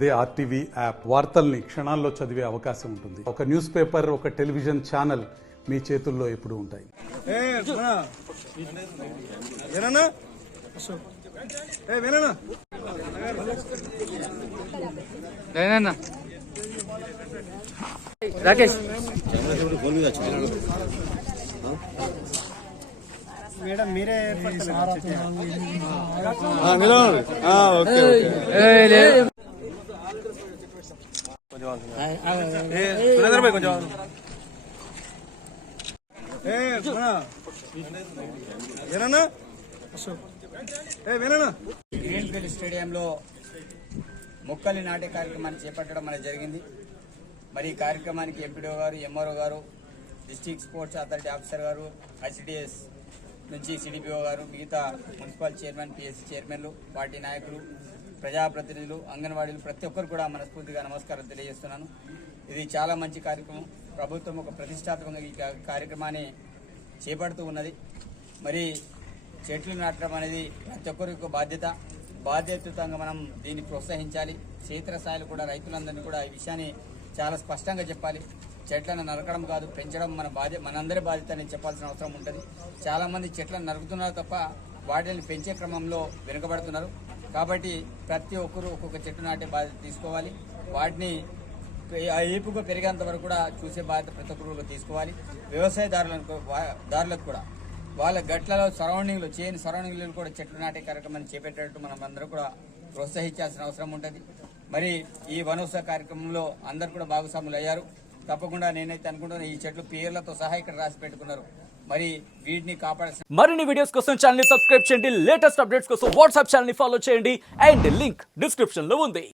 అదే RTV app వార్తల్ని క్షణాల్లో చదివే అవకాశం ఉంటుంది. ఒక న్యూస్ పేపర్, ఒక టెలివిజన్ ఛానల్ మీ చేతుల్లో ఎప్పుడూ ఉంటాయి. రాకేష్ మేడం మీరే గ్రీన్ఫీల్డ్ స్టేడియంలో మొక్కలు నాటే కార్యక్రమాన్ని చేపట్టడం అనేది జరిగింది. మరి ఈ కార్యక్రమానికి ఎంపీడీఓ గారు, ఎంఆర్ఓ గారు, డిస్ట్రిక్ట్ స్పోర్ట్స్ అథారిటీ ఆఫీసర్ గారు, ఐసిడిఎస్ నుంచి సిడిపిఓ గారు, మిగతా మున్సిపల్ చైర్మన్, పిఎస్సి చైర్మన్లు, పార్టీ నాయకులు, ప్రజాప్రతినిధులు, అంగన్వాడీలు ప్రతి ఒక్కరు కూడా మనస్ఫూర్తిగా నమస్కారం తెలియజేస్తున్నాను. ఇది చాలా మంచి కార్యక్రమం. ప్రభుత్వం ఒక ప్రతిష్టాత్మకంగా ఈ కార్యక్రమాన్ని చేపడుతూ ఉన్నది. మరి చెట్లు నాటడం అనేది ప్రతి ఒక్కరికి బాధ్యతయుతంగా మనం దీన్ని ప్రోత్సహించాలి. క్షేత్రస్థాయిలో కూడా రైతులందరినీ కూడా ఈ విషయాన్ని చాలా స్పష్టంగా చెప్పాలి. చెట్లను నరకడం కాదు, పెంచడం మనందరి బాధ్యత అని చెప్పాల్సిన అవసరం ఉంటుంది. చాలామంది చెట్లను నరుకుతున్నారు తప్ప వాటిని పెంచే క్రమంలో వెనుకబడుతున్నారు. కాబట్టి ప్రతి ఒక్కరూ ఒక్కొక్క చెట్టు నాటే బాధ్యత తీసుకోవాలి. వాటిని ఏపుగా పెరిగేంత వరకు కూడా చూసే బాధ్యత ప్రతి ఒక్కరు తీసుకోవాలి. వ్యవసాయదారులకు కూడా వాళ్ళ గట్లలో చేయని సరౌండింగ్లో కూడా చెట్లు నాటే కార్యక్రమాన్ని చేపట్టేటట్టు మనం అందరూ కూడా ప్రోత్సహించాల్సిన అవసరం ఉంటుంది. మరి ఈ వనోత్సవ కార్యక్రమంలో అందరు కూడా భాగస్వాములు అయ్యారు. తప్పకుండా నేనైతే అనుకుంటున్నా ఈ చెట్లు పేర్లతో సహా ఇక్కడ రాసి పెట్టుకున్నారు. మరి వీటిని కాపాడాల్సిన మరిన్ని వీడియోస్ కోసం ఛానల్ ని సబ్స్క్రైబ్ చేయండి. లేటెస్ట్ అప్డేట్స్ కోసం వాట్సాప్ ఛానల్ ని ఫాలో చేయండి. అండ్ లింక్ డిస్క్రిప్షన్ లో ఉంది.